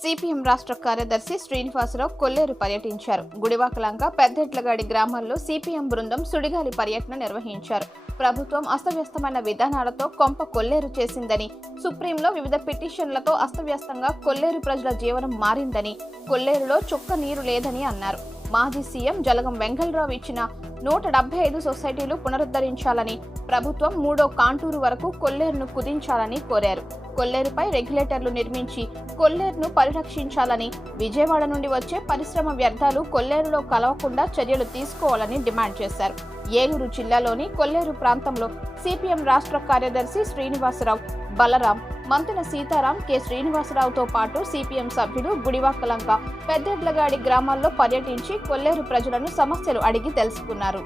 CPM రాష్ట్ర కార్యదర్శి శ్రీనివాసరావు కొల్లేరు పర్యటించారు. గుడివాకలంక, పెద్దెడ్లగాడి గ్రామాల్లో సిపిఎం బృందం సుడిగాలి పర్యటన నిర్వహించారు. ప్రభుత్వం అస్తవ్యస్తమైన విధానాలతో కొంప కొల్లేరు చేసిందని, సుప్రీంలో వివిధ పిటిషన్లతో అస్తవ్యస్తంగా కొల్లేరు ప్రజల జీవనం మారిందని, కొల్లేరులో చుక్క నీరు లేదని అన్నారు. మాజీ సీఎం జలగం వెంగళరావు ఇచ్చిన 175 సొసైటీలు పునరుద్ధరించాలని, ప్రభుత్వం 3వ కాంటూరు వరకు కొల్లేరును కుదించాలని కోరారు. కొల్లేరుపై రెగ్యులేటర్లు నిర్మించి కొల్లేరును పరిరక్షించాలని, విజయవాడ నుండి వచ్చే పరిశ్రమ వ్యర్థాలు కొల్లేరులో కలవకుండా చర్యలు తీసుకోవాలని డిమాండ్ చేశారు. ఏలూరు జిల్లాలోని కొల్లేరు ప్రాంతంలో సిపిఎం రాష్ట్ర కార్యదర్శి శ్రీనివాసరావు, బలరాం, మంతెన సీతారాం, కె శ్రీనివాసరావుతో పాటు సిపిఎం సభ్యులు గుడివాకలంక, పెద్దెడ్లగాడి గ్రామాల్లో పర్యటించి కొల్లేరు ప్రజలను సమస్యలు అడిగి తెలుసుకున్నారు.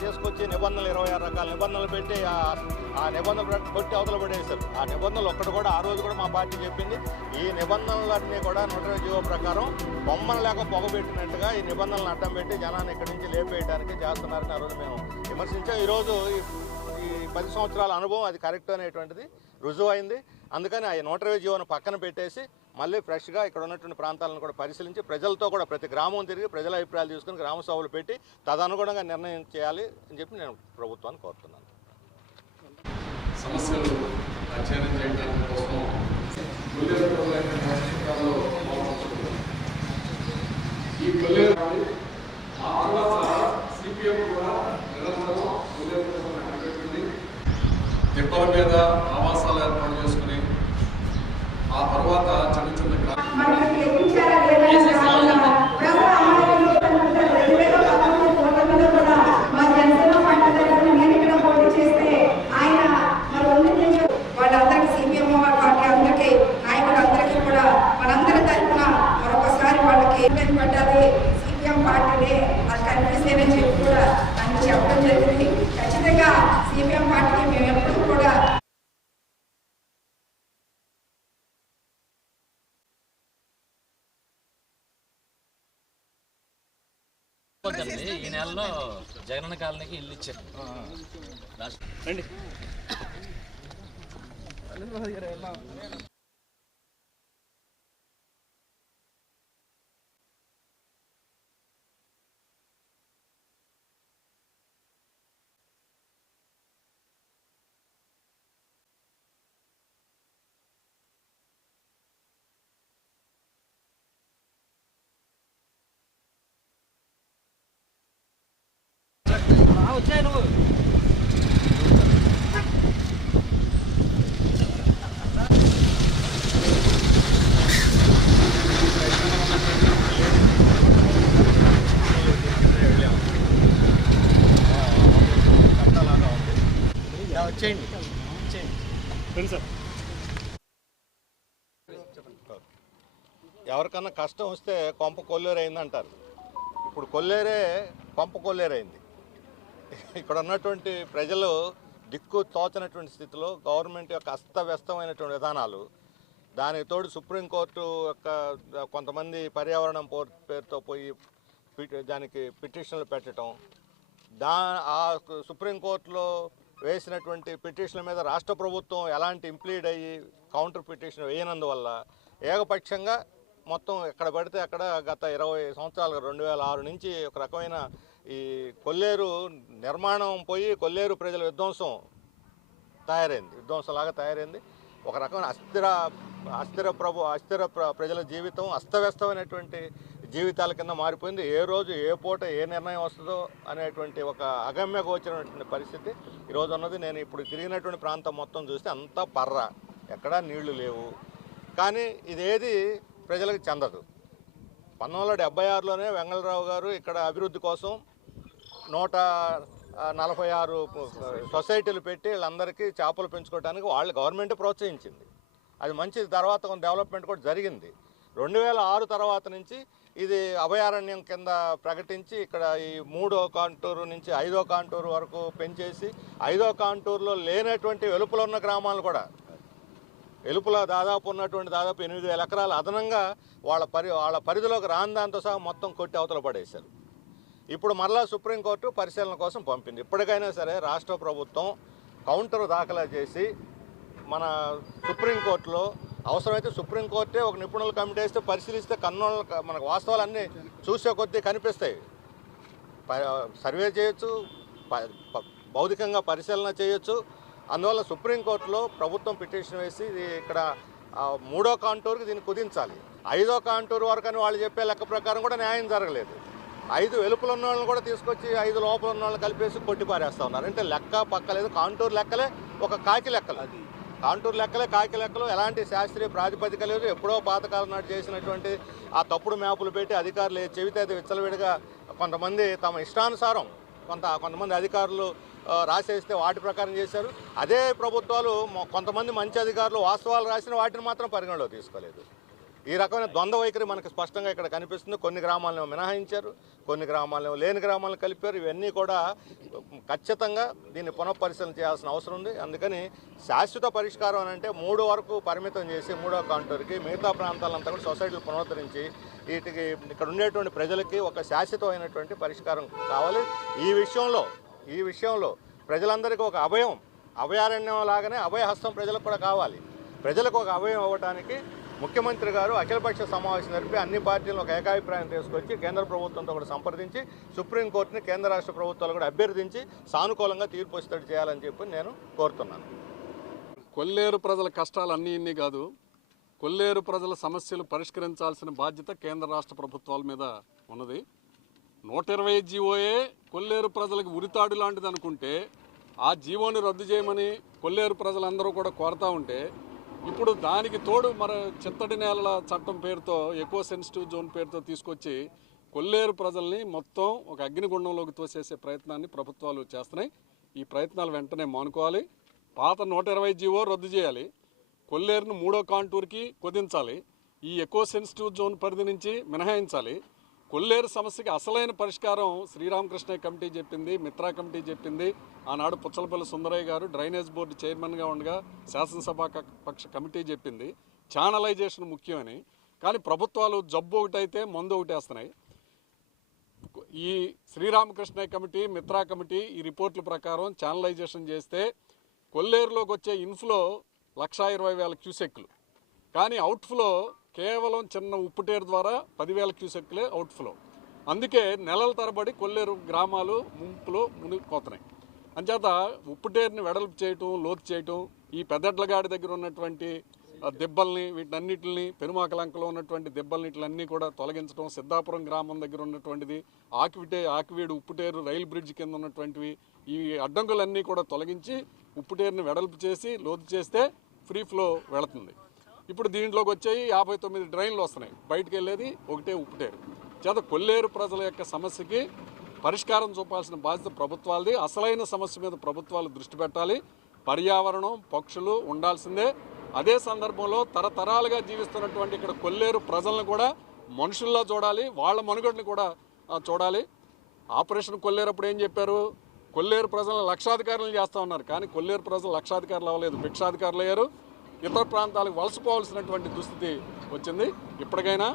తీసుకొచ్చి నిబంధనలు 26 రకాల నిబంధనలు పెట్టి ఆ నిబంధనలు కొట్టి అవతల పడేశారు. ఆ నిబంధనలు ఒక్కటి కూడా ఆ రోజు కూడా మా పార్టీ చెప్పింది, ఈ నిబంధనలన్నీ కూడా 120 జీవో ప్రకారం బొమ్మను లేక పొగబెట్టినట్టుగా ఈ నిబంధనలను అడ్డం పెట్టి జనాన్ని ఇక్కడి నుంచి లేపేయడానికి చేస్తున్నారని ఆ రోజు మేము విమర్శించాం. ఈరోజు ఈ 10 సంవత్సరాల అనుభవం అది కరెక్ట్ అనేటువంటిది రుజువు అయింది. అందుకని ఆ 120 జీవోను పక్కన పెట్టేసి మళ్ళీ ఫ్రెష్గా ఇక్కడ ఉన్నటువంటి ప్రాంతాలను కూడా పరిశీలించి ప్రజలతో కూడా ప్రతి గ్రామం తిరిగి ప్రజల అభిప్రాయాలు తీసుకుని గ్రామ సభలు పెట్టి తదనుగుణంగా నిర్ణయం చేయాలి అని చెప్పి నేను ప్రభుత్వాన్ని కోరుతున్నాను. సమస్యలు అధ్యయనం చేయడానికి కోసం ఈ కొల్లేరు ఆ తర్వాత సిపిఎం కూడా నిరంతరం తిప్పల మీద ఆవాసాలు ఏర్పాటు చేసుకుని ఆ తర్వాత చిన్న చిన్న వాళ్ళందరికీ సిపిఎం పార్టీ అందరికీ నాయకులందరికీ కూడా మనందరి తరఫున మరొకసారి వాళ్ళకి పడ్డాలి. సిపిఎం పార్టీనే నాకు కనిపిస్తేనని చెప్పి కూడా నన్ను చెప్పడం జరిగింది. ఖచ్చితంగా సిపిఎం పార్టీకి మేము ఎప్పుడు కూడా ఈ నెలలో జగనన్న కాలనీకి ఇల్లు ఇచ్చారు. వచ్చాయి నువ్వు వచ్చేయండి. ఎవరికన్నా కష్టం వస్తే కొంప కొల్లేరు అయిందంటారు. ఇప్పుడు కొల్లేరే కొంప కొల్లేరైంది. ఇక్కడ ఉన్నటువంటి ప్రజలు దిక్కు తోచనటువంటి స్థితిలో గవర్నమెంట్ యొక్క అస్తవ్యస్తమైనటువంటి విధానాలు, దానికి తోడు సుప్రీంకోర్టు యొక్క కొంతమంది పర్యావరణం పేరుతో పోయి దానికి పిటిషన్లు పెట్టడం, ఆ సుప్రీంకోర్టులో వేసినటువంటి పిటిషన్ల మీద రాష్ట్ర ప్రభుత్వం ఎలాంటి ఇంప్లీడ్ అయ్యి కౌంటర్ పిటిషన్ వేయనందువల్ల ఏకపక్షంగా మొత్తం ఎక్కడ పడితే అక్కడ గత 20 సంవత్సరాలుగా 2006 నుంచి ఒక రకమైన ఈ కొల్లేరు నిర్మాణం పోయి కొల్లేరు ప్రజల విధ్వంసంలాగా తయారైంది. ఒక రకమైన అస్థిర ప్రజల జీవితం అస్తవ్యస్తమైనటువంటి జీవితాల కింద మారిపోయింది. ఏ రోజు ఏ పూట ఏ నిర్ణయం వస్తుందో అనేటువంటి ఒక అగమ్య గోచరమైనటువంటి పరిస్థితి ఈరోజు ఉన్నది. నేను ఇప్పుడు తిరిగినటువంటి ప్రాంతం మొత్తం చూస్తే అంతా పర్ర, ఎక్కడా నీళ్లు లేవు. కానీ ఇదేది ప్రజలకు చెందదు. 1976లోనే వెంగళరావు గారు ఇక్కడ అభివృద్ధి కోసం 146 సొసైటీలు పెట్టి వీళ్ళందరికీ చేపలు పెంచుకోవడానికి వాళ్ళు గవర్నమెంట్ ప్రోత్సహించింది. అది మంచిది. తర్వాత కొంత డెవలప్మెంట్ కూడా జరిగింది. 2006 తర్వాత నుంచి ఇది అభయారణ్యం కింద ప్రకటించి ఇక్కడ ఈ 3వ కాంటూరు నుంచి 5వ కాంటూరు వరకు పెంచేసి 5వ కాంటూరులో లేనటువంటి వెలుపల ఉన్న గ్రామాలు కూడా, వెలుపల దాదాపు ఉన్నటువంటి దాదాపు 8,000 ఎకరాలు అదనంగా వాళ్ళ పరిధిలోకి రాని దాంతో సహా మొత్తం కొట్టి అవతల పడేశారు. ఇప్పుడు మరలా సుప్రీంకోర్టు పరిశీలన కోసం పంపింది. ఇప్పటికైనా సరే రాష్ట్ర ప్రభుత్వం కౌంటర్ దాఖలా చేసి మన సుప్రీంకోర్టులో అవసరమైతే సుప్రీంకోర్టే ఒక నిపుణుల కమిటీ వేస్తే పరిశీలిస్తే మనకు వాస్తవాలన్నీ చూసే కొద్దీ కనిపిస్తాయి. సర్వే చేయొచ్చు, భౌతికంగా పరిశీలన చేయొచ్చు. అందువల్ల సుప్రీంకోర్టులో ప్రభుత్వం పిటిషన్ వేసి ఇక్కడ 3వ కాంటూర్కి దీన్ని కుదించాలి. 5వ కాంటూర్ వరకు అని వాళ్ళు చెప్పే లెక్క ప్రకారం కూడా న్యాయం జరగలేదు. 5 వెలుపుల ఉన్న వాళ్ళని కూడా తీసుకొచ్చి 5 లోపల ఉన్న వాళ్ళని కలిపేసి కొట్టి పారేస్తూ ఉన్నారు. అంటే లెక్క పక్కలేదు. కాంటూర్ లెక్కలే ఒక కాకి లెక్కలు, కాంటూర్ లెక్కలే కాకి లెక్కలు. ఎలాంటి శాస్త్రీయ ప్రాతిపదిక లేదు. ఎప్పుడో పాతకాలం నాటి చేసినటువంటి ఆ తప్పుడు మ్యాపులు పెట్టి అధికారులు చెబితే అది విచ్చలవిడిగా కొంతమంది తమ ఇష్టానుసారం కొంతమంది అధికారులు రాసేస్తే వాటి ప్రకారం చేశారు. అదే ప్రభుత్వాలు కొంతమంది మంచి అధికారులు వాస్తవాలు రాసిన వాటిని మాత్రం పరిగణలో తీసుకోలేదు. ఈ రకమైన ద్వంద్వ వైఖరి మనకు స్పష్టంగా ఇక్కడ కనిపిస్తుంది. కొన్ని గ్రామాలను మినహాయించారు, కొన్ని గ్రామాలను లేని గ్రామాలను కలిపారు. ఇవన్నీ కూడా ఖచ్చితంగా దీన్ని పునఃపరిశీలన చేయాల్సిన అవసరం ఉంది. అందుకని శాశ్వత పరిష్కారం అని అంటే 3 వరకు పరిమితం చేసి 3వ కాంటూర్కి మిగతా ప్రాంతాలంతా కూడా సొసైటీలు పునరుద్ధరించి వీటికి ఇక్కడ ఉండేటువంటి ప్రజలకి ఒక శాశ్వతమైనటువంటి పరిష్కారం కావాలి. ఈ విషయంలో ప్రజలందరికీ ఒక అభయారణ్యం లాగానే అభయహస్తం ప్రజలకు కూడా కావాలి. ప్రజలకు ఒక అభయం ఇవ్వడానికి ముఖ్యమంత్రి గారు అఖిలపక్ష సమావేశం జరిపి అన్ని పార్టీలను ఒక ఏకాభిప్రాయం తీసుకొచ్చి కేంద్ర ప్రభుత్వంతో కూడా సంప్రదించి సుప్రీంకోర్టుని కేంద్ర రాష్ట్ర ప్రభుత్వాలు కూడా అభ్యర్థించి సానుకూలంగా తీర్పు వచ్చేటట్టు చేయాలని చెప్పి నేను కోరుతున్నాను. కొల్లేరు ప్రజల కష్టాలు అన్నీ కాదు, కొల్లేరు ప్రజల సమస్యలు పరిష్కరించాల్సిన బాధ్యత కేంద్ర రాష్ట్ర ప్రభుత్వాల మీద ఉన్నది. 120 జీవోయే కొల్లేరు ప్రజలకు ఉరితాడు లాంటిది అనుకుంటే ఆ జీవోని రద్దు చేయమని కొల్లేరు ప్రజలందరూ కూడా కోరుతూ ఉంటే ఇప్పుడు దానికి తోడు చిత్తడి నేలల చట్టం పేరుతో ఎక్కువ సెన్సిటివ్ జోన్ పేరుతో తీసుకొచ్చి కొల్లేరు ప్రజల్ని మొత్తం ఒక అగ్నిగుండంలోకి తోసేసే ప్రయత్నాన్ని ప్రభుత్వాలు చేస్తున్నాయి. ఈ ప్రయత్నాలు వెంటనే మానుకోవాలి. పాత 120 జీవో రద్దు చేయాలి. కొల్లేరును 3వ కాంటూర్కి కుదించాలి. ఈ ఎక్కువ సెన్సిటివ్ జోన్ పరిధి నుంచి మినహాయించాలి. కొల్లేరు సమస్యకి అసలైన పరిష్కారం శ్రీరామకృష్ణ కమిటీ చెప్పింది, మిత్రా కమిటీ చెప్పింది. ఆనాడు పుచ్చలపల్లి సుందరయ్య గారు డ్రైనేజ్ బోర్డు చైర్మన్గా ఉండగా శాసనసభ పక్ష కమిటీ చెప్పింది ఛానలైజేషన్ ముఖ్యమని. కానీ ప్రభుత్వాలు జబ్బు ఒకటైతే మందు ఒకటేస్తున్నాయి. ఈ శ్రీరామకృష్ణ కమిటీ, మిత్రా కమిటీ ఈ రిపోర్ట్ల ప్రకారం ఛానలైజేషన్ చేస్తే కొల్లేరులోకి వచ్చే ఇన్ఫ్లో 1,20,000 క్యూసెక్లు, కానీ అవుట్ఫ్లో కేవలం చిన్న ఉప్పుటేరు ద్వారా 10,000 క్యూసెక్లే అవుట్ఫ్లో. అందుకే నెలల తరబడి కొల్లేరు గ్రామాలు ముంపులో మునిగిపోతున్నాయి. అంచేత ఉప్పుటేరుని వెడల్పు చేయటం, లోతు చేయటం, ఈ పెద్దడ్లగాడి దగ్గర ఉన్నటువంటి దెబ్బల్ని వీటన్నిటిని, పెనుమాకలంకలో ఉన్నటువంటి దెబ్బలన్నిటిలన్నీ కూడా తొలగించడం, సిద్ధాపురం గ్రామం దగ్గర ఉన్నటువంటిది, ఆకివీడు ఉప్పుటేరు రైలు బ్రిడ్జ్ కింద ఉన్నటువంటివి, ఈ అడ్డంకులన్నీ కూడా తొలగించి ఉప్పుటేరుని వెడల్పు చేసి లోతు చేస్తే ఫ్రీ ఫ్లో వెళుతుంది. ఇప్పుడు దీంట్లోకి వచ్చాయి 59 డ్రైన్లు వస్తున్నాయి. బయటకు వెళ్ళేది ఒకటే ఉప్పుటేరు. చేత కొల్లేరు ప్రజల యొక్క సమస్యకి పరిష్కారం చూపాల్సిన బాధ్యత ప్రభుత్వాలది. అసలైన సమస్య మీద ప్రభుత్వాలు దృష్టి పెట్టాలి. పర్యావరణం, పక్షులు ఉండాల్సిందే. అదే సందర్భంలో తరతరాలుగా జీవిస్తున్నటువంటి ఇక్కడ కొల్లేరు ప్రజలను కూడా మనుషుల్లా చూడాలి, వాళ్ళ మనుగడని కూడా చూడాలి. ఆపరేషన్ కొల్లేరు అప్పుడు ఏం చెప్పారు? కొల్లేరు ప్రజలను లక్షాధికారులు చేస్తూ ఉన్నారు. కానీ కొల్లేరు ప్రజలు లక్షాధికారులు అవ్వలేదు, భిక్షాధికారులు అయ్యారు. ఇతర ప్రాంతాలకు వలసపోవాల్సినటువంటి దుస్థితి వచ్చింది. ఇప్పటికైనా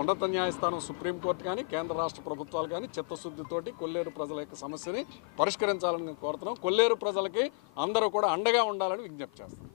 ఉన్నత న్యాయస్థానం సుప్రీంకోర్టు కానీ కేంద్ర రాష్ట్ర ప్రభుత్వాలు కానీ చిత్తశుద్ధితోటి కొల్లేరు ప్రజల యొక్క సమస్యని పరిష్కరించాలని కోరుతున్నాం. కొల్లేరు ప్రజలకి అందరూ కూడా అండగా ఉండాలని విజ్ఞప్తి చేస్తాం.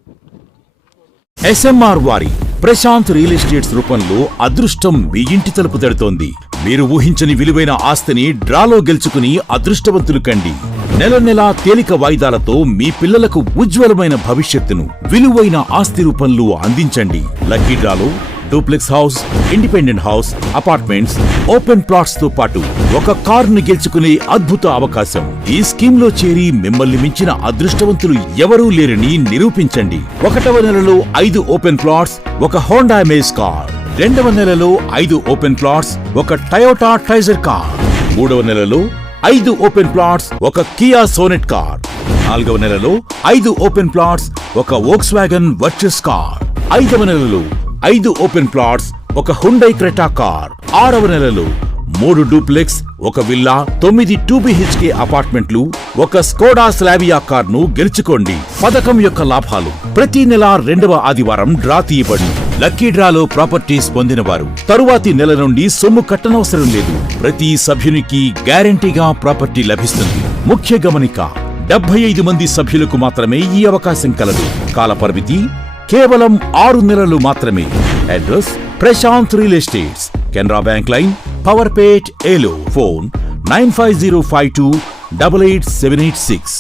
ఎస్ఎంఆర్ వారి ప్రశాంత్ రియల్ ఎస్టేట్స్ రూపంలో అదృష్టం మీ ఇంటి తలుపు తడుతోంది. మీరు ఊహించని విలువైన ఆస్తిని డ్రాలో గెలుచుకుని అదృష్టవంతులు కండి. నెల నెలా తేలిక వాయిదాలతో మీ పిల్లలకు ఉజ్వలమైన భవిష్యత్తును విలువైన ఆస్తి రూపంలో అందించండి. లక్కీ డ్రాలో duplex house, independent house, apartments, open plots తో పాటు ఒక కారును గెలుచుకునే అద్భుత అవకాశం. ఈ స్కీమ్ లో చేరి మిమ్మల్ని మించిన అదృష్టవంతులు ఎవరూ లేరని నిరూపించండి. 1వ నెలలో 5 ఓపెన్ ప్లాట్స్, ఒక హోండా అమేజ్ కార్. 2వ నెలలో 5 ఓపెన్ ప్లాట్స్, ఒక టయోటా ట్రైజర్ కార్. 3వ నెలలో 5 ఓపెన్ ప్లాట్స్, ఒక కియా సోనెట్ కార్. 4వ నెలలో 5 ఓపెన్ ప్లాట్స్, ఒక వోక్స్వాగన్ వర్చస్ కార్. 5వ నెలలో 5 ఓపెన్ ప్లాట్స్, ఒక హుండై క్రెటా కార్. 6వ నెలలో 3 డూప్లెక్స్, ఒక విల్లా, 9 2BHK అపార్ట్మెంట్లు, ఒక స్కోడా స్లావియా కార్ను గెలుచుకోండి. పథకం యొక్క లాభాలు: ప్రతి నెల 2వ ఆదివారం డ్రా తీయబడి లక్కీ డ్రాలో ప్రాపర్టీస్ పొందినవారు తరువాతి నెల నుండి సొమ్ము కట్టనవసరం లేదు. ప్రతి సభ్యునికి గ్యారంటీగా ప్రాపర్టీ లభిస్తుంది. ముఖ్య గమనిక: 75 మంది సభ్యులకు మాత్రమే ఈ అవకాశం కలదు. కాల పరిమితి కేవలం 6 నెలలు మాత్రమే. Address Prashanth real estates, Canara bank line, Powerpet, Eluru. Phone 9505288786.